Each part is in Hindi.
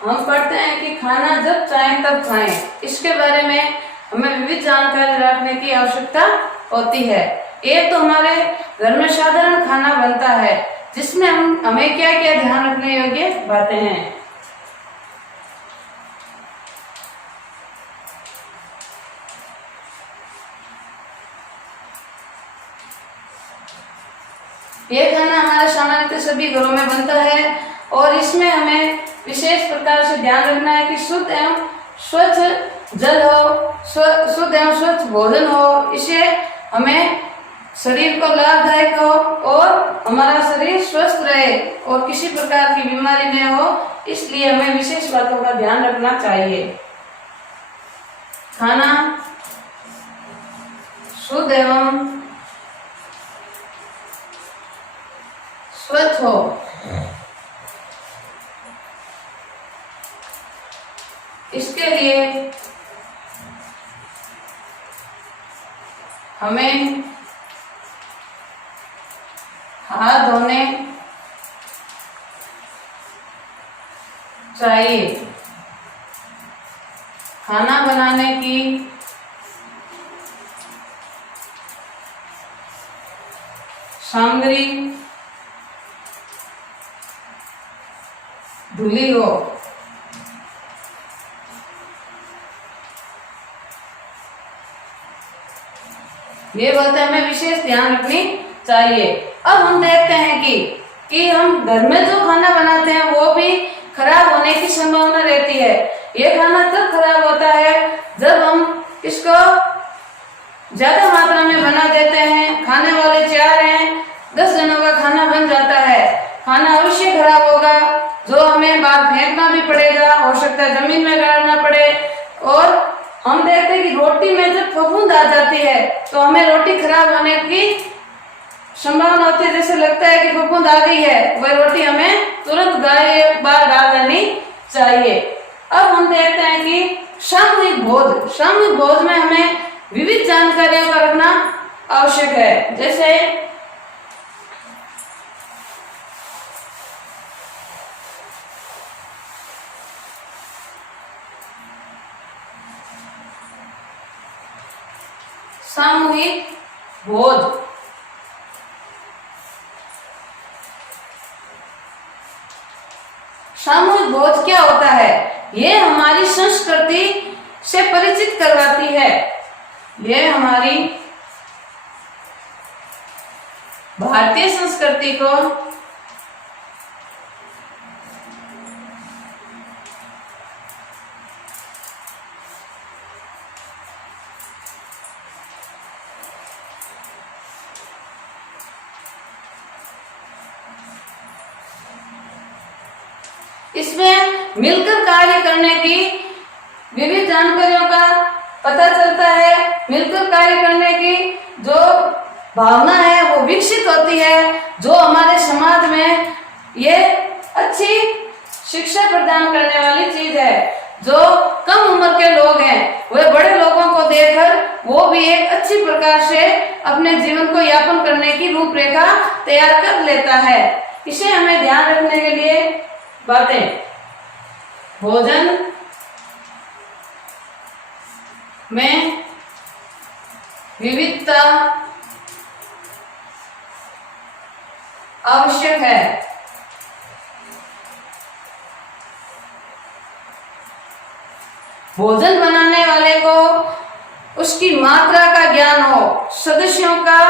हम पढ़ते हैं कि खाना जब चाहें तब खाएं। इसके बारे में हमें विविध जानकारी रखने की आवश्यकता होती है। एक तो हमारे घर में साधारण खाना बनता है जिसमें हमें क्या क्या ध्यान रखने योग्य बातें हैं। यह खाना हमारे सामान्यतः सभी घरों में बनता है और इसमें हमें विशेष प्रकार से ध्यान रखना है कि शुद्ध एवं स्वच्छ जल हो, शुद्ध एवं स्वच्छ भोजन हो। इससे हमें शरीर को लाभदायक हो और हमारा शरीर स्वस्थ रहे और किसी प्रकार की बीमारी न हो, इसलिए हमें विशेष बातों का ध्यान रखना चाहिए। खाना शुद्ध एवं स्वच्छ हो। इसके लिए हमें हाथ धोने चाहिए। खाना बनाने की सामग्री धुली हो। ये बातें हमें विशेष ध्यान रखनी चाहिए। अब हम देखते हैं कि हम घर में जो खाना बनाते हैं वो भी खराब होने की संभावना रहती है। ये खाना तब खराब होता है जब हम इसको ज्यादा मात्रा में बना देते हैं। खाने वाले 4 हैं, 10 जनों का खाना बन जाता है, खाना अवश्य खराब होगा, जो हमें बाहर फेंकना भी पड़ेगा, हो सकता है जमीन में गाड़ना पड़े। और हम देखते हैं कि रोटी में जब फफूंद आ जाती है तो हमें रोटी खराब होने की संभावना होती है। जैसे लगता है कि फफूंद आ गई है, वह रोटी हमें तुरंत एक बार डाल देनी चाहिए। अब हम देखते हैं कि सामूहिक भोज में हमें विविध जानकारियों का रखना आवश्यक है। जैसे सामूहिक भोज, सामूहिक भोज क्या होता है? ये हमारी संस्कृति से परिचित करवाती है। ये हमारी भारतीय संस्कृति को इसमें मिलकर कार्य करने की विविध जानकारियों का पता चलता है। मिलकर कार्य करने की जो भावना है वो विकसित होती है, जो हमारे समाज में ये अच्छी शिक्षा प्रदान करने वाली चीज है। जो कम उम्र के लोग हैं वे बड़े लोगों को देखकर वो भी एक अच्छी प्रकार से अपने जीवन को यापन करने की रूपरेखा तैयार कर लेता है। इसे हमें ध्यान रखने के लिए बातें, भोजन में विविधता आवश्यक है। भोजन बनाने वाले को उसकी मात्रा का ज्ञान हो, सदस्यों का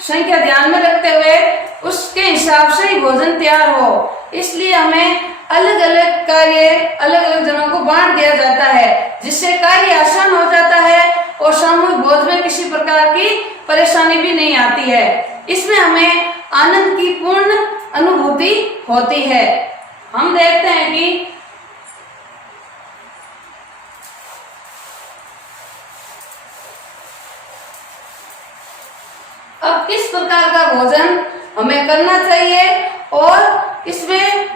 संख्या ध्यान में रखते हुए उसके हिसाब से ही भोजन तैयार हो। इसलिए हमें अलग अलग कार्य अलग अलग जनों को बांट दिया जाता है, जिससे कार्य आसान हो जाता है और सामूहिक भोज में किसी प्रकार की परेशानी भी नहीं आती है। इसमें हमें आनंद की पूर्ण अनुभूति होती है। हम देखते हैं कि अब किस प्रकार का भोजन हमें करना चाहिए और इसमें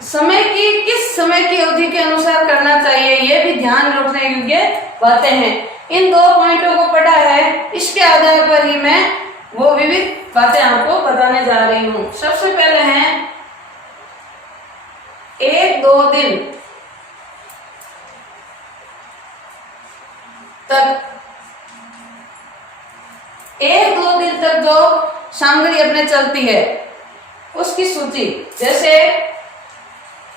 किस समय की अवधि के अनुसार करना चाहिए, ये भी ध्यान रखने योग्य बातें हैं। इन 2 पॉइंटों को पढ़ा है, इसके आधार पर ही मैं वो विविध बातें आपको बताने जा रही हूँ। सबसे पहले है एक दो दिन तक जो सामग्री अपने चलती है उसकी सूची, जैसे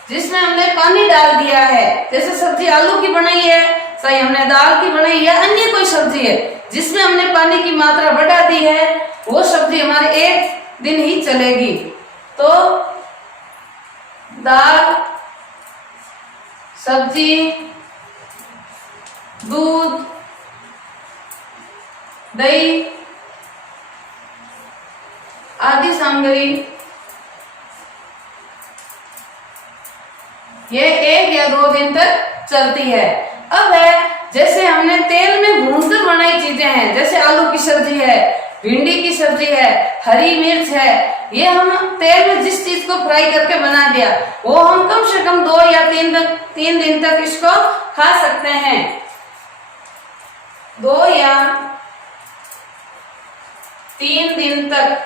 जिसमें हमने पानी डाल दिया है, जैसे सब्जी आलू की बनाई है, चाहे हमने दाल की बनाई या अन्य कोई सब्जी है जिसमें हमने पानी की मात्रा बढ़ा दी है, वो सब्जी हमारे एक दिन ही चलेगी। तो दाल, सब्जी, दूध, दही आदि सामग्री ये एक या दो दिन तक चलती है। अब है जैसे हमने तेल में भूनकर बनाई चीजें हैं, जैसे आलू की सब्जी है, भिंडी की सब्जी है, हरी मिर्च है, ये हम तेल में जिस चीज को फ्राई करके बना दिया वो हम कम से कम 2 या 3 दिन तक इसको खा सकते हैं। 2 या 3 दिन तक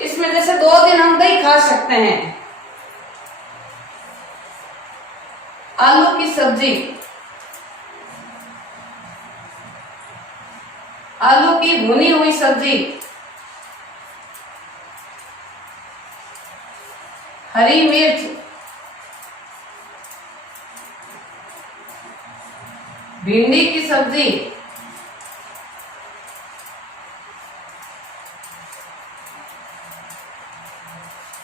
इसमें जैसे 2 दिन हम दही खा सकते हैं। आलू की सब्जी, आलू की भुनी हुई सब्जी, हरी मिर्च, भिंडी की सब्जी,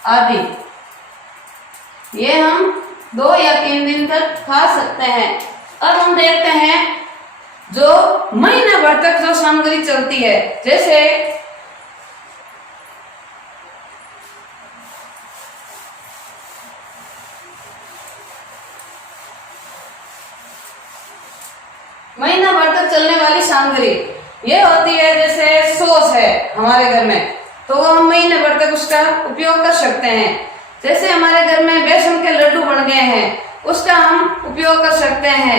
आदि ये हम 2 या 3 दिन तक खा सकते हैं। अब हम देखते हैं जो महीने भर तक जो सामग्री चलती है, जैसे महीना भर तक चलने वाली सामग्री ये होती है, जैसे सॉस है हमारे घर में तो वो हम महीने भर तक उसका उपयोग कर सकते हैं। जैसे हमारे घर में बेसन के लड्डू बन गए हैं उसका हम उपयोग कर सकते हैं।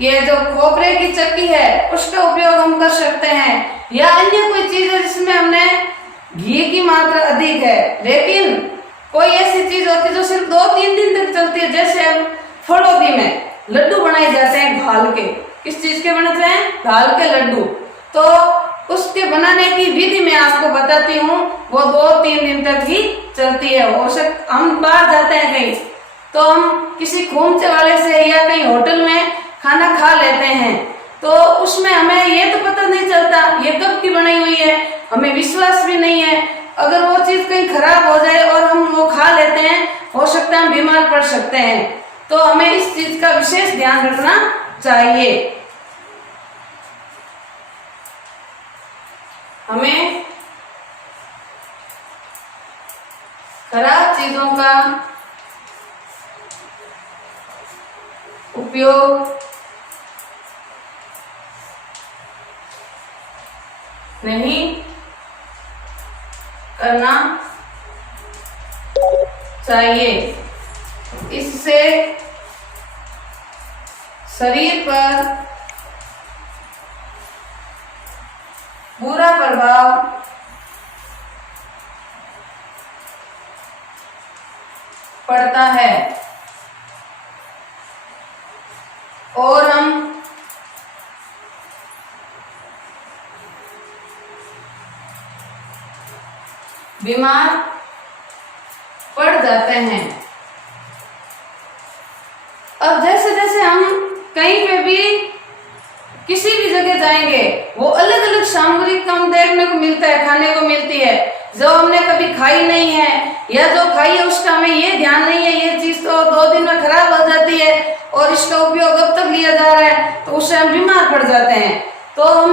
ये जो खोपरे की चक्की है उसका उपयोग हम कर सकते हैं, या अन्य कोई चीज है जिसमें हमने घी की मात्रा अधिक है, लेकिन कोई ऐसी चीज होती है जो सिर्फ 2-3 दिन तक चलती है, जैसे हम फड़ौदी में लड्डू बनाए जाते हैं घाल के। किस चीज के बनते हैं? घाल के लड्डू। तो उसके बनाने की विधि मैं आपको बताती हूँ, वो 2-3 दिन तक ही चलती है। हो सकता हम बाहर जाते हैं कहीं तो हम किसी खोमचे वाले से या कहीं होटल में खाना खा लेते हैं, तो उसमें हमें ये तो पता नहीं चलता ये कब की बनाई हुई है, हमें विश्वास भी नहीं है। अगर वो चीज कहीं खराब हो जाए और हम वो खा लेते हैं, हो सकता है हम बीमार पड़ सकते हैं। तो हमें इस चीज का विशेष ध्यान रखना चाहिए। हमें खराब चीजों का उपयोग नहीं करना चाहिए। इससे शरीर पर बुरा प्रभाव पड़ता है और हम बीमार पड़ जाते हैं। अब जैसे जैसे हम कहीं पे भी किसी भी जगह जाएंगे वो अलग अलग सामग्री कम देखने को मिलता है, खाने को मिलती है जो हमने कभी खाई नहीं है, या जो खाई है उसका हमें ये ध्यान नहीं है ये चीज तो 2 दिन में खराब हो जाती है और इसका उपयोग अब तक लिया जा रहा है, तो उससे हम बीमार पड़ जाते हैं। तो हम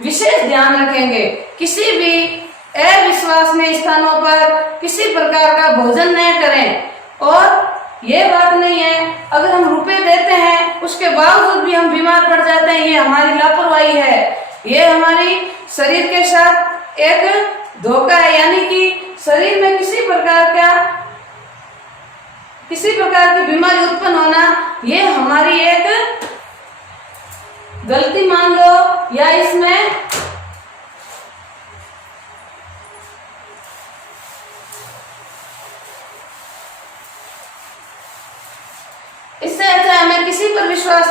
विशेष ध्यान रखेंगे, किसी भी अविश्वसनीय स्थानों पर किसी प्रकार का भोजन न करें। और ये बात नहीं है अगर हम रुपए देते हैं उसके बावजूद भी हम बीमार पड़ जाते हैं, ये हमारी लापरवाही है, ये हमारी शरीर के साथ एक धोखा है। यानी कि शरीर में किसी प्रकार की बीमारी उत्पन्न होना ये हमारी एक गलती मान लो, या इसमें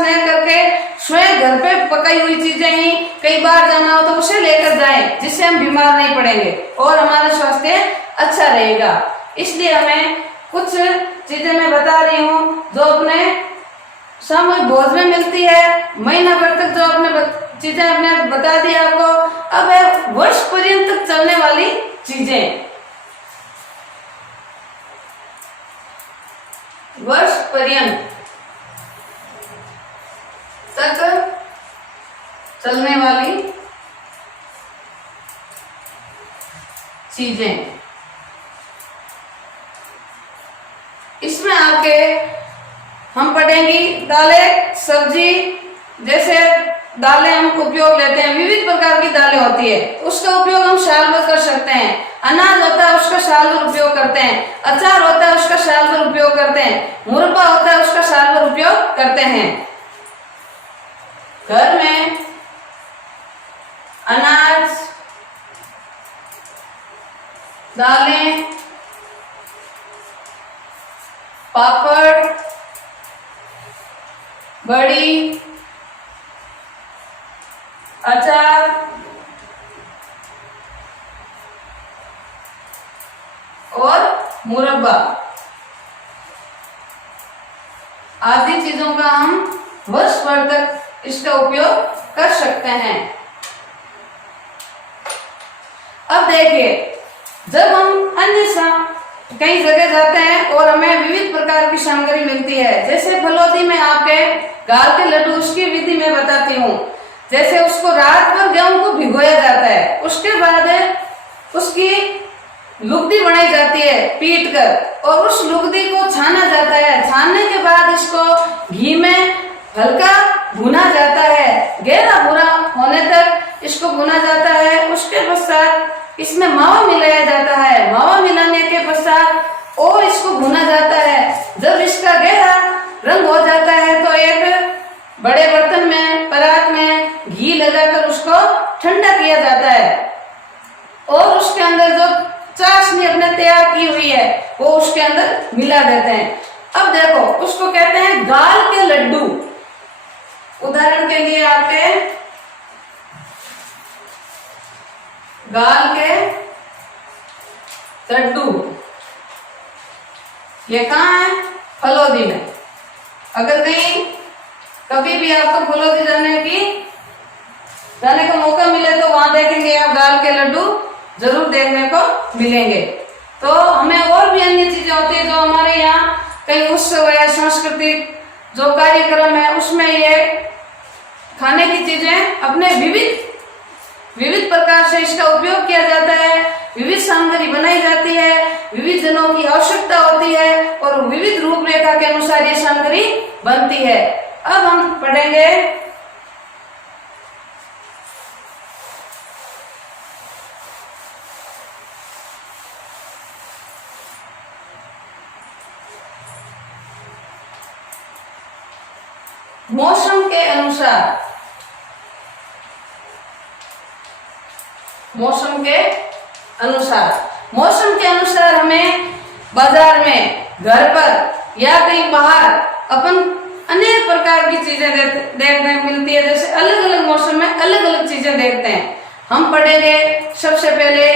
न करके स्वयं घर पे पकाई हुई चीजें ही, कई बार जाना हो तो उसे लेकर जाएं, जिससे हम बीमार नहीं पड़ेंगे और हमारा स्वास्थ्य अच्छा रहेगा। इसलिए हमें कुछ चीजें मैं बता रही हूँ जो अपने सामूहिक भोज में मिलती है। महीना भर तक जो अपने चीजें हमने बता दी आपको, अब है वर्ष पर्यंत तक चलने वाली चीजें। वर्ष पर्यंत तक चलने वाली चीजें, इसमें आपके हम पढ़ेंगी दालें, सब्जी। जैसे दालें हम उपयोग लेते हैं, विविध प्रकार की दालें होती है, उसका उपयोग हम साल भर कर सकते हैं। अनाज होता है उसका साल भर उपयोग करते हैं, अचार होता है उसका साल भर उपयोग करते हैं, मुरब्बा होता है उसका साल भर उपयोग करते हैं। घर में अनाज, दालें, पापड़, बड़ी, अचार और मुरब्बा आदि चीजों का हम वर्ष भर तक इसका उपयोग कर सकते हैं। अब देखिए, जब हम कई जगह जाते हैं और हमें विविध प्रकार की सामग्री मिलती है, जैसे फलौदी में आपके गाल के लड्डू, उसकी विधि मैं बताती हूँ। जैसे उसको रात भर गेहूं को भिगोया जाता है, उसके बाद उसकी लुगदी बनाई जाती है पीट कर, और उस लुगदी को छाना जाता है। छानने के बाद इसको घी में हल्का भुना जाता है, गहरा भूरा होने तक इसको भुना जाता है। उसके पश्चात इसमें मावा मिलाया जाता है, मावा मिलाने के पश्चात और इसको भुना जाता है। जब इसका गहरा रंग हो जाता है तो एक बड़े बर्तन में, परात में घी लगाकर उसको ठंडा किया जाता है और उसके अंदर जो चाशनी अपने तैयार की हुई है वो उसके अंदर मिला देते हैं। अब देखो, उसको कहते हैं गाल के लड्डू। उदाहरण के लिए आपके गाल के लड्डू, ये कहाँ है? फलौदी में। अगर कहीं कभी भी आपको फलौदी जाने का मौका मिले तो वहां देखेंगे आप गाल के लड्डू जरूर देखने को मिलेंगे। तो हमें और भी अन्य चीजें होती है जो हमारे यहाँ कई उत्सव या सांस्कृतिक जो कार्यक्रम है उसमें ये खाने की चीजें अपने विविध प्रकार से इसका उपयोग किया जाता है, विविध सामग्री बनाई जाती है, विविध जनों की आवश्यकता होती है और विविध रूपरेखा के अनुसार ये सामग्री बनती है। अब हम पढ़ेंगे मौसम के अनुसार। मौसम के अनुसार हमें बाजार में, घर पर या कहीं बाहर अपन अनेक प्रकार की चीजें देखने मिलती है। जैसे अलग अलग मौसम में अलग अलग चीजें देखते हैं। हम पढ़ेंगे सबसे पहले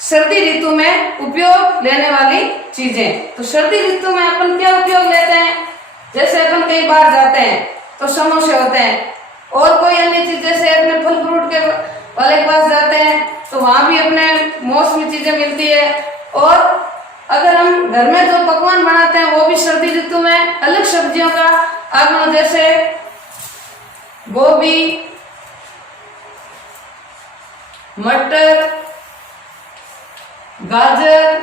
सर्दी ऋतु में उपयोग लेने वाली चीजें। तो सर्दी ऋतु में अपन क्या उपयोग लेते हैं? जैसे अपन कई बार जाते हैं तो समोसे होते हैं और कोई अन्य चीज, जैसे अपने फल फ्रूट के वाले के पास जाते हैं तो वहां भी अपने मौसमी चीजें मिलती है। और अगर हम घर में जो पकवान बनाते हैं वो भी सर्दी ऋतु में अलग सब्जियों का आगमन, जैसे गोभी, मटर, गाजर,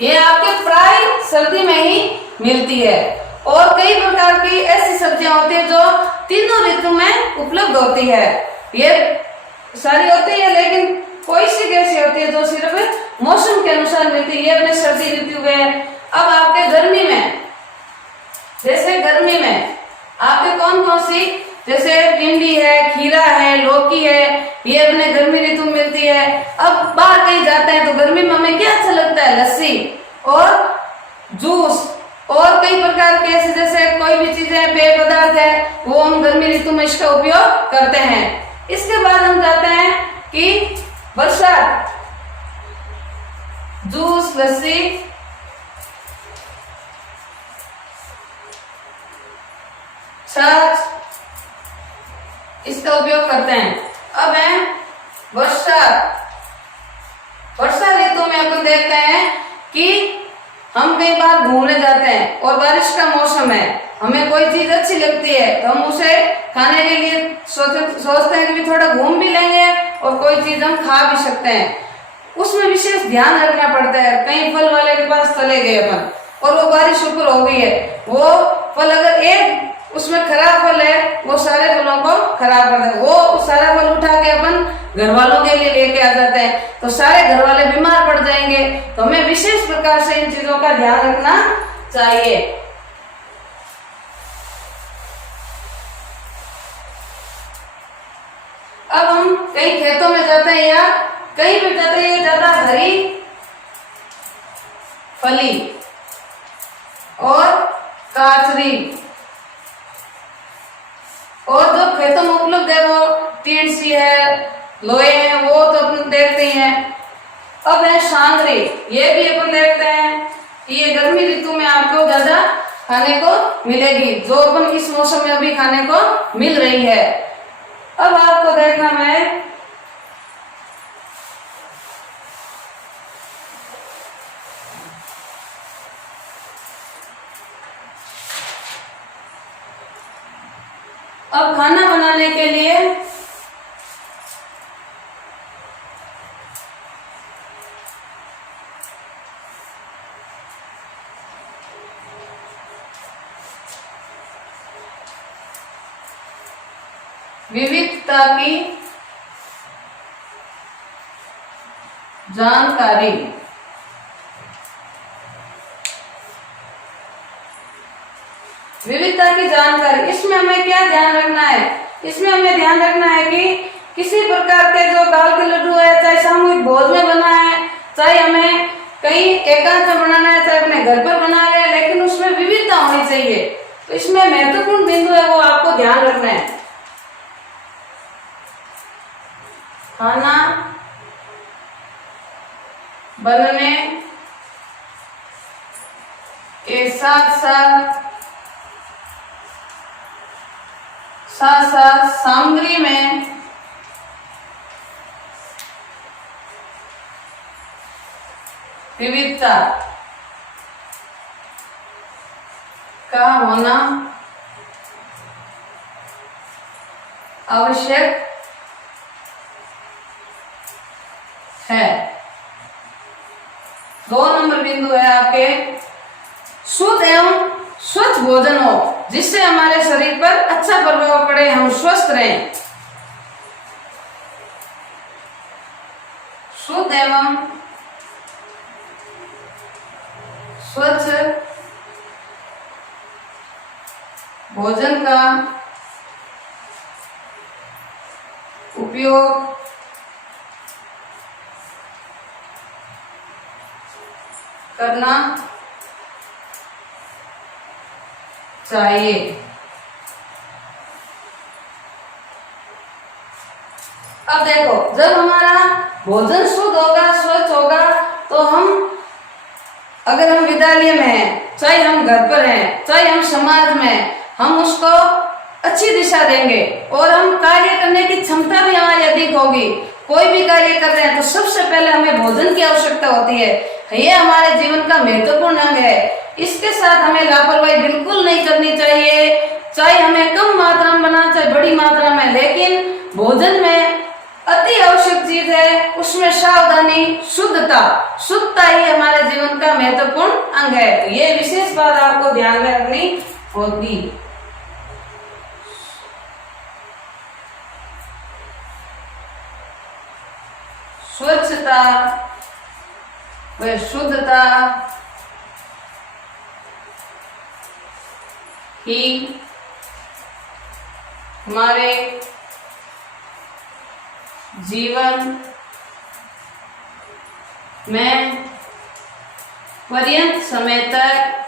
ये आपके प्राय सर्दी में ही मिलती है। और कई प्रकार की ऐसी सब्जियां होती है जो तीनों ऋतु में उपलब्ध होती है। ये सारी होती है, लेकिन कोई सी ऐसी होती है जो सिर्फ मौसम के अनुसार मिलती है। ये अपने सर्दी ऋतु में। अब आपके गर्मी में, जैसे गर्मी में आपके कौन कौन सी, जैसे भिंडी है, खीरा है, लौकी है, ये अपने गर्मी ऋतु में मिलती है। अब बाहर कहीं जाते हैं तो गर्मी में हमें क्या अच्छा लगता है? लस्सी और जूस और कई प्रकार के ऐसे, जैसे कोई भी चीजें पेय पदार्थ है वो हम गर्मी ऋतु में इसका उपयोग करते हैं। इसके बाद हम जाते हैं कि बरसात, जूस, लस्सी, छाछ, इसका उपयोग करते हैं। अब है वर्षा। वर्षा ऋतु में अपन देखते हैं कि हम कई बार घूमने जाते हैं और बारिश का मौसम है, हमें कोई चीज अच्छी लगती है तो हम उसे खाने के लिए सोचते हैं कि थोड़ा घूम भी लेंगे और कोई चीज हम खा भी सकते हैं। उसमें विशेष ध्यान रखना पड़ता है। कई फल वाले के पास चले गए अपन और वो बारिश ऊपर हो गई है, वो फल अगर एक उसमें खराब फल है वो सारे फलों को खराब कर देता है। वो सारा फल उठा के अपन घर वालों के लिए लेके आ जाते हैं तो सारे घर वाले बीमार पड़ जाएंगे। तो हमें विशेष प्रकार से इन चीजों का ध्यान रखना चाहिए। अब हम कई खेतों में जाते हैं या कहीं भी जाते हैं, ज्यादा हरी फली और काचरी और जो खेतों में उपलब्ध है वो टिंडसी है, लोहे है, वो तो अपन देखते ही हैं। अब है सांगरी, ये भी अपन देखते हैं कि ये गर्मी ऋतु में आपको ज्यादा खाने को मिलेगी, जो अपन इस मौसम में अभी खाने को मिल रही है। अब आपको देखना है अब खाना बनाने के लिए विविधता की जानकारी। विविधता की जानकारी, इसमें हमें क्या ध्यान रखना है? इसमें हमें ध्यान रखना है कि किसी प्रकार के जो दाल के लड्डू है, चाहे सामूहिक भोज में बना है, चाहे हमें कहीं एकांत में बनाना है, चाहे अपने घर पर बना है, लेकिन उसमें विविधता होनी चाहिए। तो इसमें महत्वपूर्ण बिंदु है वो आपको ध्यान रखना है। खाना बनने के साथ साथ सामग्री में विविधता का होना आवश्यक है। 2 नंबर बिंदु है आपके, शुद्ध एवं स्वच्छ भोजन हो जिससे हमारे शरीर पर अच्छा प्रभाव पड़े, हम स्वस्थ रहें। शुद्ध एवं स्वच्छ भोजन का उपयोग करना चाहिए। अब देखो, जब हमारा भोजन शुद्ध होगा, स्वच्छ होगा, तो हम अगर हम विद्यालय में हैं, चाहे हम घर पर हैं, चाहे हम समाज में, हम उसको अच्छी दिशा देंगे और हम कार्य करने की क्षमता भी हमारी अधिक होगी। कोई भी कार्य कर रहे हैं तो सबसे पहले हमें भोजन की आवश्यकता होती है। ये हमारे जीवन का महत्वपूर्ण अंग है। इसके साथ हमें लापरवाही बिल्कुल नहीं करनी चाहिए, चाहे हमें कम मात्रा में बनाना, चाहे बड़ी मात्रा में, लेकिन भोजन में अति आवश्यक चीज है, उसमें सावधानी, शुद्धता ही हमारे जीवन का महत्वपूर्ण अंग है। ये विशेष बात आपको ध्यान में रखनी होगी। स्वच्छता व शुद्धता ही हमारे जीवन में पर्याप्त समय तक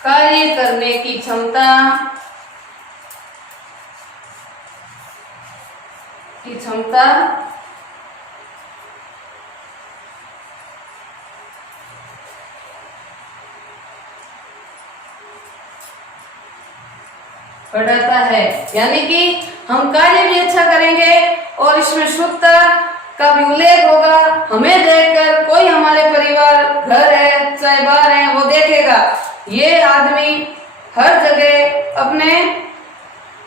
कार्य करने की क्षमता बढ़ाता है। यानी कि हम कार्य भी अच्छा करेंगे और इसमें शुद्धता का भी उल्लेख होगा। हमें देखकर कोई हमारे परिवार, घर है चाहे बाहर है, वो देखेगा ये आदमी हर जगह अपने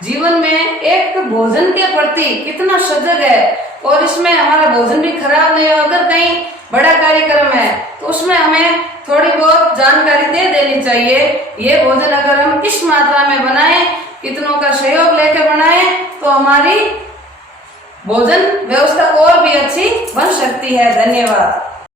जीवन में एक भोजन के प्रति कितना सजग है और इसमें हमारा भोजन भी खराब नहीं हो। अगर कहीं बड़ा कार्यक्रम है तो उसमें हमें थोड़ी बहुत जानकारी दे देनी चाहिए। ये भोजन अगर हम किस मात्रा में बनाएं, कितनों का सहयोग लेकर बनाएं तो हमारी भोजन व्यवस्था और भी अच्छी बन सकती है। धन्यवाद।